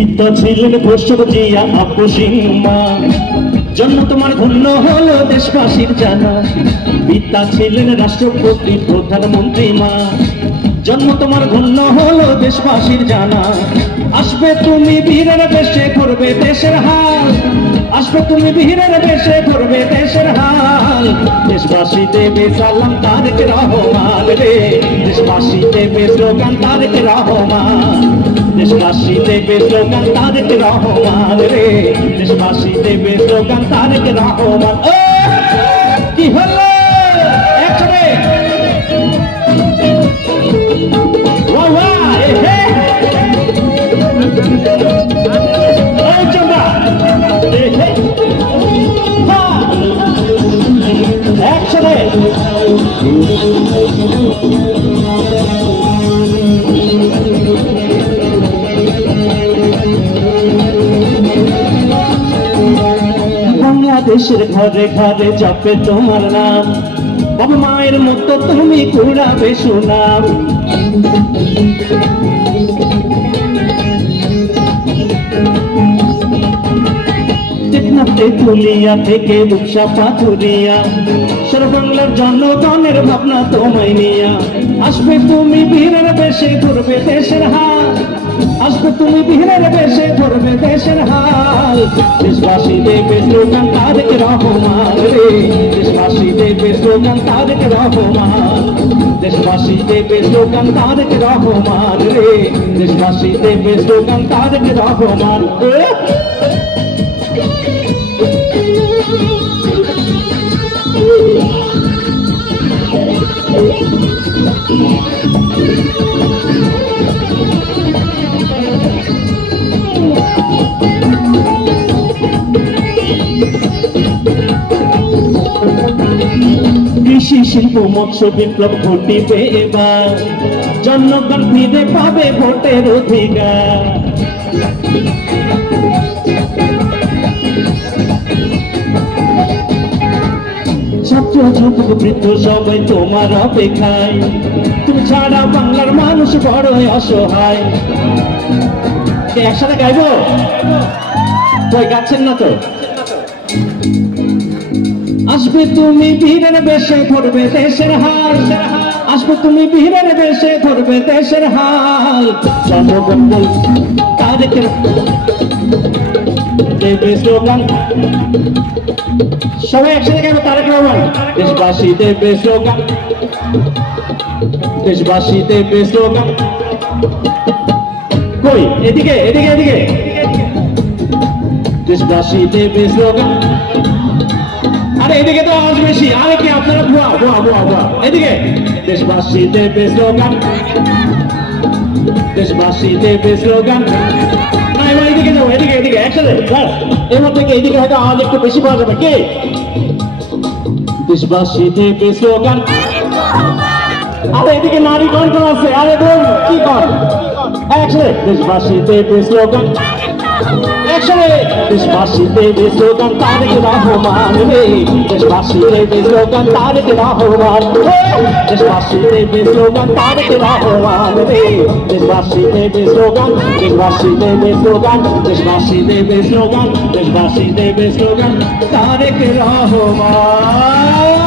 পিতা ছিলেন বৈষ্ণব জিয়া আপসীমা, জন্ম তোমার ধন্য হলো দেশবাসীর জানা। পিতা ছিলেন রাষ্ট্রপতি প্রধানমন্ত্রী মা, জন্ম তোমার ধন্য হলো দেশবাসীর জানা। আসবে তুমি বীরের বেশে করবে দেশের হাল, আসবে তুমি বীরের বেশে করবে দেশের হাল। দেশবাসী দেবে সালাম তারেক রহমান রে, দেশবাসী দেবে স্লোগান তারেক রহমান। দেশবাসী দেবে স্লোগান তারেক রহমান রে, দেশবাসী দেবে স্লোগান তারেক রহমান। কি হলো একসাথে বাংলাদেশের ঘরে ঘরে জপে তোমার নাম, বাবা মায়ের মতো তুমি কুড়াবে সুনাম। তেতুলিয়া থেকে রূপসা পাথুরিয়া, সারা বাংলার জনগণের ভাবনা তোমায় নিয়া। আসবে তুমি বীরের বেশে ধরবে দেশের হাল, আসবে তুমি বীরের বেশে ধরবে দেশের হাল। দেশবাসী দেবে স্লোগান তারেক রহমান রে, দেশবাসী দেবে স্লোগান তারেক রহমান। দেশবাসী দেবে স্লোগান তারেক রহমান রে, দেশবাসী দেবে স্লোগান তারেক রহমান। কৃষি শিল্প মৎস্য বিপ্লব ঘটিবে এবার, জনগণ ফিরে পাবে ভোটের অধিকার। ছাত্র যুবক বৃদ্ধ সবাই তোমার অপেক্ষায়, তুমি ছাড়া বাংলার মানুষ বড়ই অসহায়। একসাথে গাইবো? কই গাচ্ছেন না তো? আসবে তুমি বীরের বেশে ধরবে দেশের হাল, আসবে তুমি বীরের বেশে ধরবে দেশের হাল। জনগণ বল তারেক দেবে স্লোগান, সবাই একসাথে গাইবো তারেক রহমান। দেশবাসী দেবে স্লোগান, দেশবাসী দেবে স্লোগান। কই এদিকে এদিকে এদিকে, দেশবাসী দেবে স্লোগান। আরে এদিকে তো আওয়াজ বেশি, আরে কি আপনারা ভুয়া ভুয়া ভুয়া ভুয়া। এদিকে দেশবাসী দেবে স্লোগান, দেশবাসী দেবে স্লোগান। না এবার এদিকে যাবো, এদিকে এদিকে একসাথে। এবার থেকে এদিকে হয়তো আওয়াজ একটু বেশি পাওয়া যাবে। কে? দেশবাসী দেবে স্লোগান। আরে এদিকে নারী কোন কোন আছে? আরে বোন কি কর একসাথে। দেশবাসী দেবে স্লোগান একসাথে, দেশবাসী দেবে স্লোগান তারেক রহমান রে, দেশবাসী দেবে স্লোগান তারেক রহমান। দেশবাসী দেবে স্লোগান তারেক রহমান রে, দেশবাসী দেবে স্লোগান, দেশবাসী দেবে স্লোগান, দেশবাসী দেবে স্লোগান, দেশবাসী দেবে স্লোগান তারেক রহমান।